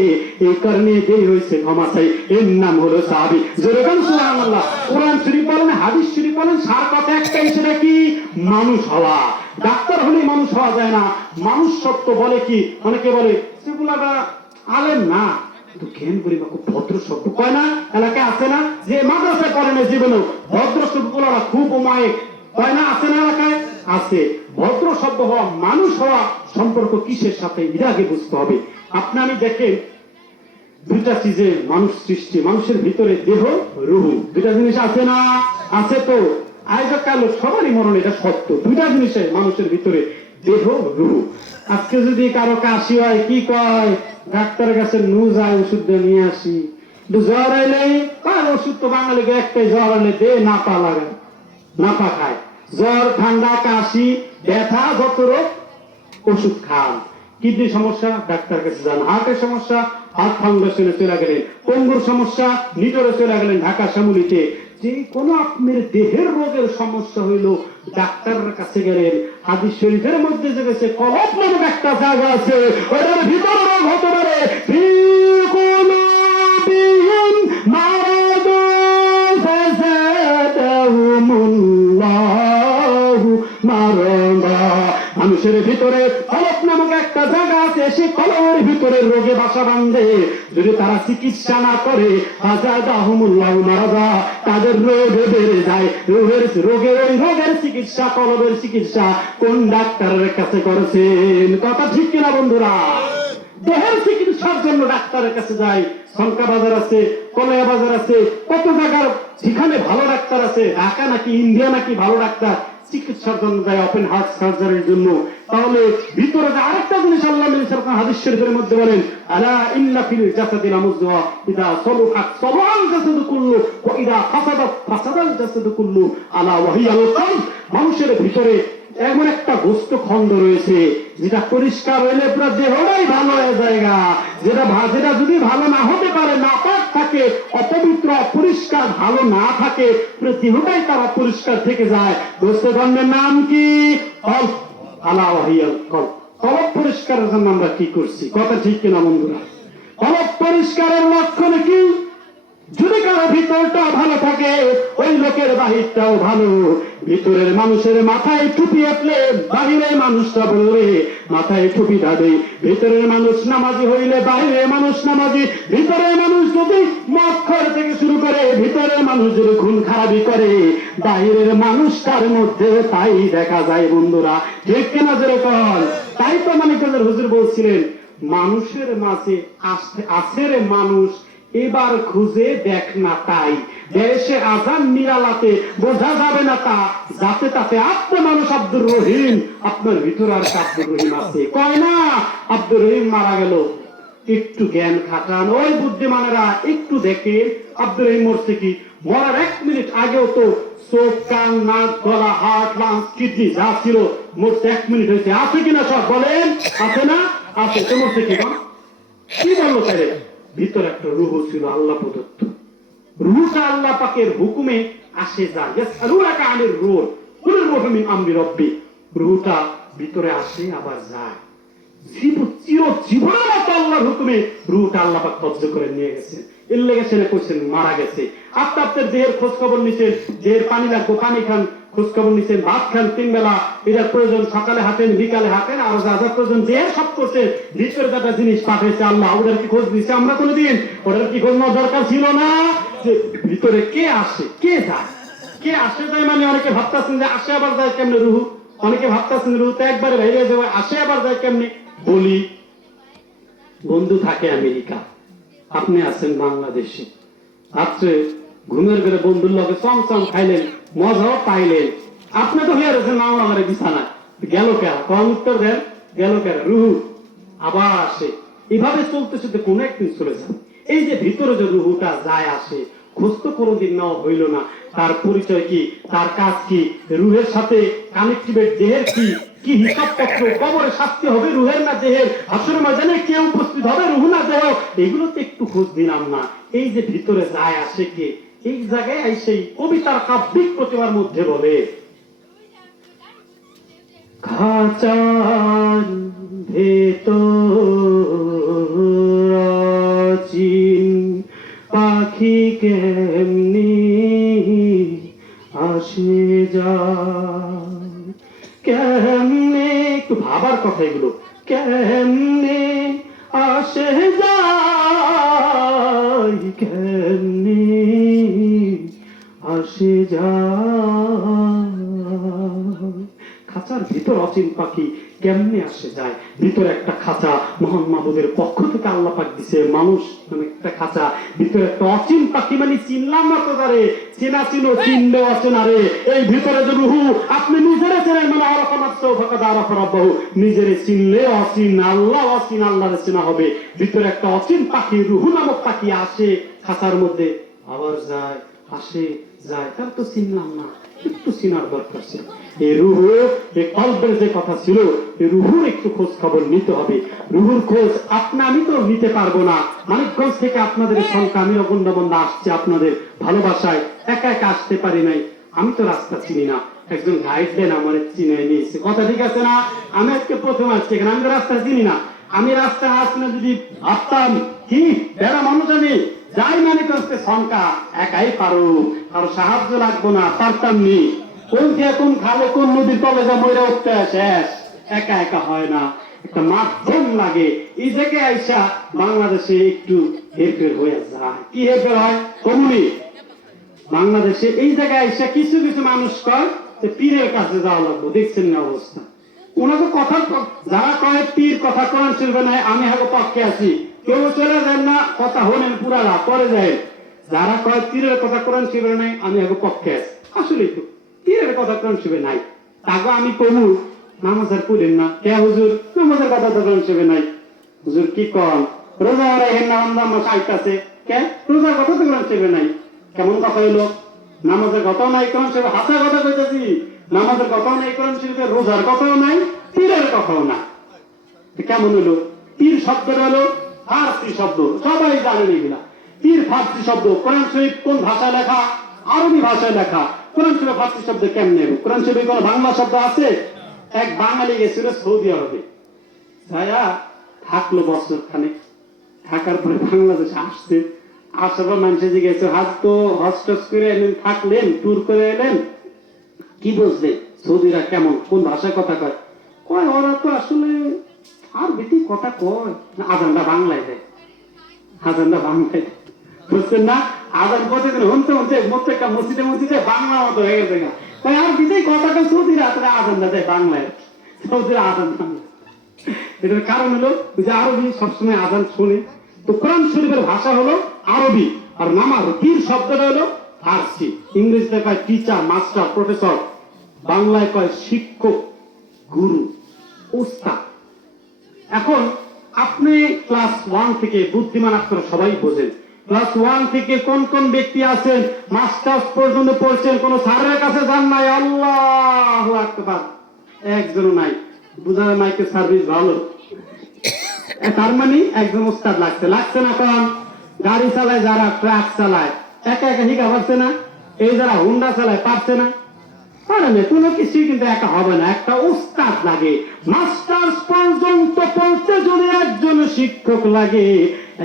এই কারণে দেরি হয়েছে, ক্ষমা চাই। এর নাম হলো সাহাবী। জোরে বলুন সুবহানাল্লাহ। কোরআন শরীফ বলেন, হাদিস শরীফ বলেন, সার কথা একটাই, সেটা কি? মানুষ হওয়া। ডাক্তার হলেই মানুষ হওয়া যায় না। মানুষ সত্য বলে কি, অনেকে বলে সেগুলা আলেম না, জ্ঞান পরিমাপ ভদ্র শব্দ কয় না, এলাকায় আছে না? যে মাদ্রাসায় পড়ে না জীবনেও ভদ্র শব্দ বলা খুব অমায়িক কয় না, আছে না এলাকায়? আছে। ভদ্র শব্দ হওয়া, মানুষ হওয়া সম্পর্ক কিসের সাথে, এটা আগে বুঝতে হবে। আপনি আমি দেখেন, দুইটা চিজে মানুষ সৃষ্টি, মানুষের ভিতরে দেহ রুহ, দুইটা জিনিস আছে না? আছে তো। আজও কাল সবারই মরণ, এটা সত্য। দুইটা জিনিসে মানুষের ভিতরে, দেহ রুহ। আজকে যদি কারো কাশি হয়, কি কয়? ডাক্তারের কাছে নু যায়, ওষুধ নিয়ে আসি। জ্বর এলে তার ওষুধ তো বাঙালিকে একটাই, জ্বর এলে দে নাপা লাগায়, নাপা খায়। জ্বর, ঠান্ডা, কাশি, ব্যথা, যত রোগ ওষুধ খান। কিডনি সমস্যা, ডাক্তার কাছে যান। হার্টের সমস্যা, হার্ট ফাউন্ডেশনে চলে গেলেন। পঙ্গুর সমস্যা, নিটোরে চলে গেলেন ঢাকা শ্যামলীতে। যে কোনো আপনার দেহের রোগের সমস্যা হইল, ডাক্তারের কাছে গেলেন। হাদিস শরীফের মধ্যে যে গেছে, কলব নামক একটা জায়গা আছে, ওটার ভিতরে রোগ হতে পারে। মানুষের ভিতরে কলব নামক একটা জায়গা আছে, সে কলবের ভিতরে রোগে বাসা বাঁধে। যদি তারা চিকিৎসা না করে, তাদের রোগ বেড়ে যায়। রোগের ওই রোগের চিকিৎসা, কলবের চিকিৎসা কোন ডাক্তারের কাছে করেছেন? কথা ঠিক কিনা বন্ধুরা? দেহের চিকিৎসার জন্য ডাক্তারের কাছে যায়। শঙ্কা বাজার আছে, কলয়া বাজার আছে, কত জায়গার যেখানে ভালো ডাক্তার আছে। ঢাকা নাকি ইন্ডিয়া নাকি ভালো ডাক্তার চিকিৎসার জন্য যায়, ওপেন হার্ট সার্জারির জন্য। তাহলে ভিতরে যে আরেকটা জিনিস আল্লাহ নবী সাল্লাল্লাহু আলাইহি হাদিস শরীফের মধ্যে বলেন, আলা ইন্না ফিল জাসাদি লামুযগা ইযা সালুহাত সালুহাল জাসাদু কুল্লু ওয়া ইযা ফাসাদাত ফাসাদাল জাসাদু কুল্লু আলা ওয়া হিয়াল কলব। মানুষের ভিতরে এমন একটা গোস্ত খণ্ড রয়েছে, যেটা পরিষ্কার হইলে পুরো দেহটাই ভালো হয়ে জায়গা। যেটা যদি ভালো না হতে পারে, নাপাক থাকে, অপবিত্র, অপরিষ্কার, ভালো না থাকে, পুরো দেহটাই তার অপরিষ্কার থেকে যায়। গোস্ত খণ্ডের নাম কি? কলব। আলা ওয়া হিয়াল কলব। কলব পরিষ্কারের জন্য আমরা কি করছি? কথা ঠিক কিনা বন্ধুরা? কলব পরিষ্কারের লক্ষণ কি? যদি কারো ভিতরটা ভালো থাকে, ওই লোকের বাহিরটাও ভালো। ভিতরের মানুষের মাথায় টুপি উঠলে বাহিরের মানুষটা বলবে মাথায় টুপি দাবে। ভিতরের মানুষ নামাজি হইলে বাহিরের মানুষ নামাজি। ভিতরের মানুষ যদি মক্খর থেকে শুরু করে, ভিতরের মানুষ যদি খুন খারাপি করে, বাহিরের মানুষটার মধ্যে তাই দেখা যায় বন্ধুরা। ঠিক কিনা যেরকম? তাই তো মানিকগঞ্জের হুজুর বলছিলেন, মানুষের মাঝে আছে রে মানুষ, এবার খুঁজে দেখ না তাই। দেশে আজান নিরালাতে বোঝা যাবে না তা, যাতে তাতে আপনি মানুষ আব্দুর রহিম, আপনার ভিতরে আর আব্দুর রহিম আছে। কয় না আব্দুর রহিম মারা গেল, একটু জ্ঞান খাটান, ওই বুদ্ধিমানেরা একটু দেখেন আব্দুর রহিম মুর্শিদি মরার 1 মিনিট আগেও তো চোখ, কান, নাক, গলা, হার্ট, লাংস, কিডনি যা ছিল মরতে 1 মিনিট হয়েছে। আছে কিনা সব বলেন? আছে না? আছে। তো মরছে কি কি বললো তাহলে? ভিতরে একটা রূহ ছিল আল্লাহ প্রদত্ত। রূহটা আল্লাহ পাকের হুকুমে আসে যায়। ইয়াসআলুনাকা আনির রূহ কুল রূহু মিন আমরি রাব্বি। রূহটা ভিতরে আসে আবার যায়। জীবনের মতো আল্লাহর হুকুমে রূহটা আল্লাহ পাক কব্জ করে নিয়ে গেছে। এর লেগে সেটা করছেন মারা গেছে। আপনার দেহের খোঁজ খবর নিচ্ছেন, দেহের পানি লাগবো পানি খান, খোঁজ খবর নিচ্ছেন, ভাত খান 3 বেলা, এটার প্রয়োজন সকালে হাঁটেন বিকালে হাঁটেন, আর যা যা প্রয়োজন দেহের সব করছে। ভিতরে একটা জিনিস পাঠাইছে আল্লাহ, ওদের কি খোঁজ দিচ্ছে আমরা কোনোদিন? ওদের কি খোঁজ নেওয়ার দরকার ছিল না? যে ভিতরে কে আসে কে যায়? কে আসে যায় মানে অনেকে ভাবতেছেন যে আসে আবার যায় কেমনে রুহু, অনেকে ভাবতেছেন রুহু তো একবারে বাইরে যাবে, আসে আবার যায় কেমনে। বলি, বন্ধু থাকে আমেরিকা, আপনি আছেন বাংলাদেশে, রাত্রে ঘুমের ঘরে বন্ধুর লগে চমচম খাইলেন, মজাও পাইলেন, আপনি তো হয়ে রয়েছেন মামলা বিছানা, গেল কেন? কম উত্তর দেন, গেল কেন? রুহু আবার আসে। এভাবে চলতে চলতে কোন একদিন চলে যাবে। এই যে ভিতরে যে রুহুটা যায় আসে, খোঁজ তো কোনোদিন নেওয়া হইল না। তার পরিচয় কি, তার কাজ কি, রুহের সাথে কানেক্টিভেট দেহের কি কি হিসাবপত্র, কবরে শাস্তি হবে রুহের না দেহের, হাসরের ময়দানে কে উপস্থিত হবে রুহু না দেহ, এগুলো তো একটু খোঁজ দিলাম না। এই যে ভিতরে যায় আসে কে, এই জায়গায় সেই কবিতার কাব্যিক প্রতিভার মধ্যে বলে, খাঁচার ভেতর অচিন পাখি কেমনি আসে যায়, কেমনে, একটু ভাবার কথা এগুলো, কেমনে আসে যায়, কেমনে আসে যায়। খাঁচার ভিতর অচিন পাখি কেমনে আসে যায়। ভিতরে একটা খাঁচা মহান মাবুদের পক্ষ থেকে আল্লাহ পাক দিছে, মানুষ মানে একটা খাঁচা, ভিতরে একটা অচিন পাখি, মানে চিনলাম না তো তারে, চেনা চিনো চিনলেও অচেনা রে। এই ভিতরে যে রুহু, আপনি নিজেরে চেনেন মানে আরাফা নাফসাহু ফাকাদ আরাফা রাব্বাহু, নিজেরে চিনলে অচিন, আল্লাহ অচিন, আল্লাহরে চেনা হবে। ভিতরে একটা অচিন পাখি, রুহু নামক পাখি আসে খাঁচার মধ্যে, আবার যায়, আসে যায়, তার তো চিনলাম না, একটু চিনার দরকার ছিল। এই রুহু, এই কল্পের যে কথা ছিল, এই রুহুর একটু খোঁজ খবর নিতে হবে। রুহুর খোঁজ আমি তো নিতে পারবো না। মানিকগঞ্জ থেকে আপনাদের সংখ্যা, আমি অবন্দাবন্দা আসছে আপনাদের ভালোবাসায়, একা একা আসতে পারি নাই। আমি তো রাস্তা চিনি না, একজন গাইড দেন আমার চিনে নিয়েছে, কথা ঠিক আছে না? আমি আজকে প্রথম আসছি এখানে, আমি তো রাস্তা চিনি না। আমি রাস্তা আসলে যদি ভাবতাম কি বেড়া মানুষ, আমি যাই মানিকগঞ্জ সংখ্যা একাই পারো, কারো সাহায্য লাগবো না, পারতাম নি। কোন খেয়ে কোন খালে কোন নদীর তলে যা মরে উঠতে শেষ, একা একা হয় না, একটা মাধ্যম লাগে। এই জায়গায় আইসা বাংলাদেশে একটু হেরফের হয়ে যায়। কি হেরফের হয়? কমুনি বাংলাদেশে এই জায়গায় আইসা কিছু কিছু মানুষ কয় যে পীরের কাছে যাওয়া লাগবো। দেখছেন না অবস্থা? ওনাকে কথা, যারা কয় পীর কথা কোরআন শরীফে নাই, আমি হাগো পক্ষে আছি, কেউ চলে যান না, কথা হলেন পুরালা পরে যায়। যারা কয় পীরের কথা কোরআন শরীফে নাই, আমি হাগো পক্ষে আছি। আসলে তো পীরের কথা কোরআন শরীফে নাই, তাগো আমি কমু নামাজের পড়েন না কে হুজুর, নামাজের কথা তো কোরআন শরীফে নাই। হুজুর কি কন, রোজা রাখেন না, আমরা মাস আইতাছে, কে রোজার কথা তো কোরআন শরীফে নাই। কেমন কথা হইলো? নামাজের কথাও নাই কোরআন শরীফে, হাসা কথা কইতাছি, নামাজের কথাও নাই কোরআন শরীফে, রোজার কথাও নাই, পীরের কথাও না। কেমন হইলো? পীর শব্দটা হলো ফার্সি শব্দ, সবাই জানেন এগুলা। পীর ফার্সি শব্দ, কোরআন শরীফ কোন ভাষায় লেখা? আরবি ভাষায় লেখা। কোরআন শরীফ ফার্সি শব্দ কেমনে? কোরআন শরীফে কোন বাংলা শব্দ আছে? এক বাঙালি গেছিল সৌদি আরবে, যায়া থাকলো বছর খানেক, থাকার পরে বাংলাদেশে আসছে, আসার পর মানুষের যে গেছে হাজ তো হস্টেস করে এলেন, থাকলেন, ট্যুর করে এলেন, কি বলছে সৌদিরা কেমন কোন ভাষায় কথা কয়? কয় ওরা তো আসলে আর বেশি কথা কয় না, আজানটা বাংলায় দেয়, আজানটা বাংলায় দেয়, বুঝছেন না? আজান কথা হনতে হনতে প্রত্যেকটা মসজিদে মসজিদে বাংলা মতো হয়ে গেছে। তাই আর বিজয় কথাটা সৌদিরা আসলে আজানটা দেয় বাংলায়, সৌদিরা আজান বাংলা। এটার কারণ হলো যে আরবি সবসময় আজান শুনে, তো কোরআন শরীফের ভাষা হলো আরবি, আর নামাজ পীর শব্দটা হলো ফার্সি। ইংরেজিতে কয় টিচার, মাস্টার, প্রফেসর, বাংলায় কয় শিক্ষক, গুরু, উস্তাদ। এখন আপনি ক্লাস 1 থেকে বুদ্ধিমান, আপনারা সবাই বোঝেন। ক্লাস 1 থেকে কোন কোন ব্যক্তি আছেন মাস্টার্স পর্যন্ত পড়ছেন, কোন স্যারের কাছে যান নাই? আল্লাহু আকবার, একজনও নাই। বুঝা যায় মাইকের সার্ভিস ভালো। তার মানে একজন উস্তাদ লাগছে না? কোন গাড়ি চালায়, যারা ট্রাক চালায় একা একা শিখা পারছে না? এই যারা হুন্ডা চালায় পারছে না? পারে না, কোনো কিছুই কিন্তু একা হবে না, একটা উস্তাদ লাগে। মাস্টার্স পর্যন্ত পড়তে যদি একজন শিক্ষক লাগে,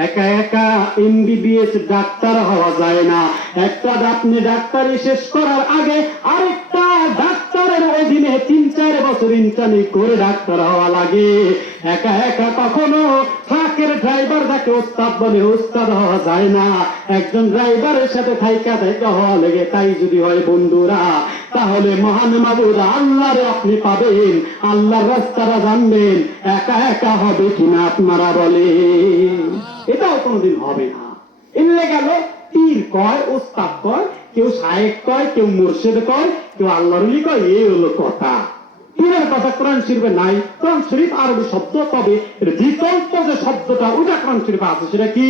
একা একা এমবিবিএস ডাক্তার হওয়া যায় না। একটা আপনি ডাক্তারি শেষ করার আগে আরেকটা ডাক্তারের অধীনে 3-4 বছর ইন্টার্নি করে ডাক্তার হওয়া লাগে। একা একা কখনো ট্রাকের ড্রাইভার যাকে উস্তাদ বলে উস্তাদ হওয়া যায় না, একজন ড্রাইভারের সাথে থাইকা হওয়া লাগে। তাই যদি হয় বন্ধুরা, তাহলে মহান মাবুদ আল্লাহরে আপনি পাবেন, আল্লাহর রাস্তাটা জানবেন। একা একা হবে কিনা আপনারা বলেন? এটাও কোনোদিন হবে না। এলে গেল পীর কয়, উস্তাদ কয়, কেউ শায়েখ কয়, কেউ মুর্শিদ কয়, কেউ আল্লাহর ওলি কয়। এই হলো কথা। পীরের কথা কোরআন শরীফে নাই। কোরআন শরীফ আরবি শব্দ, তবে এর বিকল্প যে শব্দটা ওটা কোরআন শরীফে আছে, সেটা কি?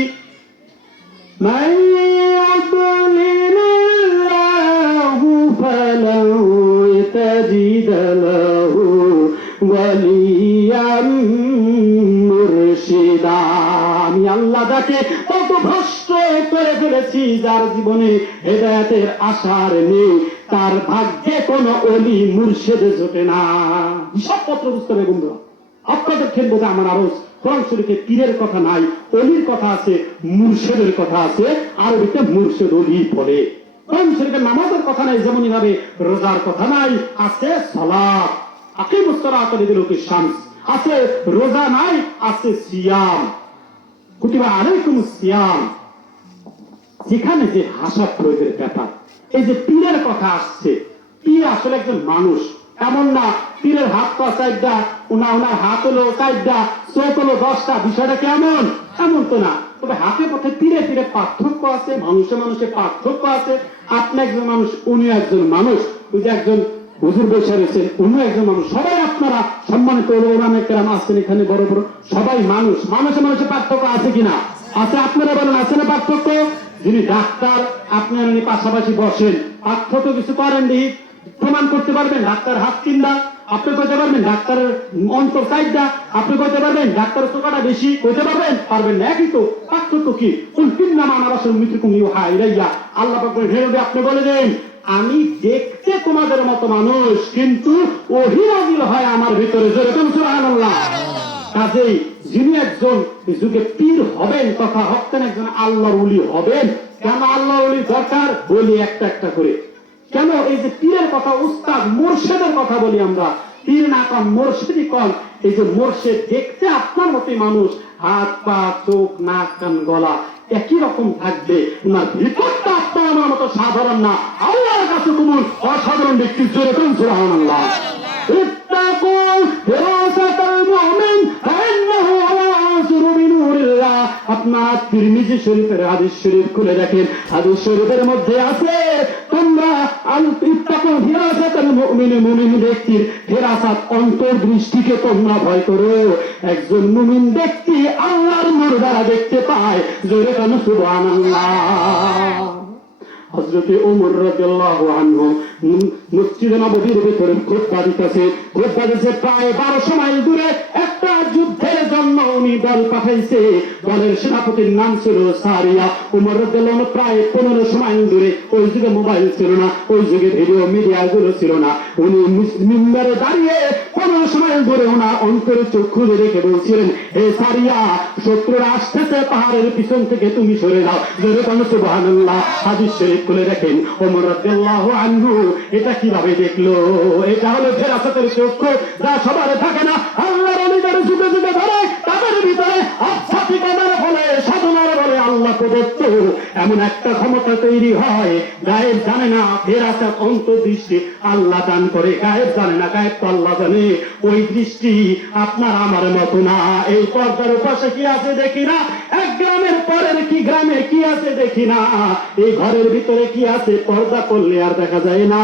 আমি আল্লাহ যাকে কত ভ্রষ্ট করে ফেলেছি, যার জীবনে হেদায়েতের আশার নেই, তার ভাগ্যে কোন অলি মুর্শিদে জোটে না। হিসাব পত্র বুঝতে হবে বন্ধুরা। আপনাদের খেলবো যে আমার আরো কোরআন শরীফে পীরের কথা নাই, অলির কথা আছে, মুর্শিদের কথা আছে। আরবিতে মুর্শিদ অলি বলে। কোরআন শরীফে নামাজের কথা নাই, যেমন ভাবে রোজার কথা নাই। আছে সালাত, আকিমুস সালাতা লিদুলুকিশ শামস, আছে রোজা নাই, আছে সিয়াম, কুতিবা আলাইকুমুস সিয়াম। যেখানে যে ভাষা প্রয়োগের ব্যাপার, এই যে পীরের কথা আসছে, পীর আসলে একজন মানুষ। এমন না পীরের হাত পা 4টা, ওনার হাত হলো 4টা, চোখ হলো 10টা। বিষয়টা কেমন? এমন তো না। তবে হাতে পথে পীরে পীরে পার্থক্য আছে, মানুষে মানুষে পার্থক্য আছে। আপনি একজন মানুষ, উনি একজন মানুষ। ওই যে একজন হুজুর বসে রয়েছেন, অন্য একজন মানুষ। সবাই আপনারা সম্মানিত ওলামায়ে কেরাম আছেন এখানে, বড় বড় সবাই মানুষ। মানুষে মানুষে পার্থক্য আছে কিনা? আছে। আপনারা বলেন আছে না পার্থক্য? যিনি ডাক্তার, আপনারা পাশাপাশি বসেন, পার্থক্য কিছু করেন দেখি, প্রমাণ করতে পারবেন? ডাক্তার হাত 3টা, আপনি কইতে পারবেন? ডাক্তারের অন্তর 4টা, আপনি কইতে পারবেন? ডাক্তারের চোখাটা বেশি, কইতে পারবেন? পারবেন না। একই তো, পার্থক্য কি? আল্লাহ পাক বলেন, হে নবী আপনি বলে দেন, আমি দেখতে তোমাদের মতো মানুষ, কিন্তু ওহী নাযিল হয় আমার ভিতরে। যেরকম সুবহানাল্লাহ। কাজেই যিনি একজন যুগে পীর হবেন তথা হকেন একজন আল্লাহর ওলি হবেন। কেন আল্লাহর ওলি দরকার বলি একটা একটা করে। কেন এই যে পীরের কথা, উস্তাদ মুর্শিদের কথা বলি আমরা, পীর না কম মুর্শিদই কম। এই যে মুর্শিদ দেখতে আপনার মতোই মানুষ, হাত পা চোখ নাক কান গলা একই রকম থাকবে, না ভিতরটা আপনার আমার মতো সাধারণ না, আল্লাহর কাছে কবুল অসাধারণ ব্যক্তি। যেরকম সুবহানাল্লাহ। ইত্তাকু ফিরাসাতাল মুমিন ফাইন্নাহু ইয়াসরু বিনুরিল্লাহ। আপনার তিরমিজি শরীফের হাদিস শরীফ খুলে দেখেন, হাদিস শরীফের মধ্যে আছে তোমরা ইত্তাকু ফিরাসাতাল মুমিন, মুমিন ব্যক্তির ফিরাসাত অন্তর্দৃষ্টিকে তোমরা ভয় করো। একজন মুমিন ব্যক্তি আল্লাহর নূর দ্বারা দেখতে পায়। জোরে কেন সুবহানাল্লাহ। হযরতে ওমর রাদিয়াল্লাহু আনহু মসজিদে নববীর ভিতরে খুতবা দিতেছে। খুতবা দিতে প্রায় 1200 মাইল দূরে একটা যুদ্ধের জন্য উনি দল পাঠাইছে। দলের সেনাপতির নাম ছিল সারিয়া। ওমর রাদিয়াল্লাহু আনহু প্রায় 1500 মাইল দূরে। ওই যুগে মোবাইল ছিল না, ওই যুগে ভিডিও মিডিয়া গুলো ছিল না। উনি মিম্বরে দাঁড়িয়ে 1500 মাইল দূরে ওনার অন্তরে চোখ খুলে রেখে বলছিলেন, হে সারিয়া, শত্রুরা আসতেছে, পাহাড়ের পিছন থেকে তুমি সরে যাও। জোরে বলো সুবহানাল্লাহ। হাদিস শরীফ খুলে দেখেন ওমর রাদিয়াল্লাহু আনহু এটা কিভাবে দেখলো। এটা হলো ফেরাসতের চক্ষু, যা সবার থাকে না। আল্লাহর ওলিদের যুগে যুগে ধরে তাদের ভিতরে আধ্যাত্মিকতার ফলে, সাধনার বলে আল্লাহ প্রদত্ত এমন একটা ক্ষমতা তৈরি হয়, গায়েব জানে না, ফেরাসত অন্তর্দৃষ্টি আল্লাহ দান করে। গায়েব জানে না, গায়েব তো আল্লাহ জানে। ওই দৃষ্টি আপনার আমার মতো না। এই পর্দার পাশে কি আছে দেখি না, এক গ্রামের পরের কি গ্রামে কি আছে দেখি না, এই ঘরের ভিতরে কি আছে পর্দা করলে আর দেখা যায় না।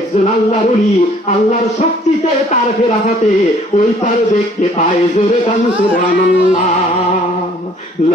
একজন আল্লাহর ওলি আল্লাহর শক্তিতে তার ফেরাসাতে ওই পারে দেখতে পায়। জোরে কান সুবহানাল্লাহ।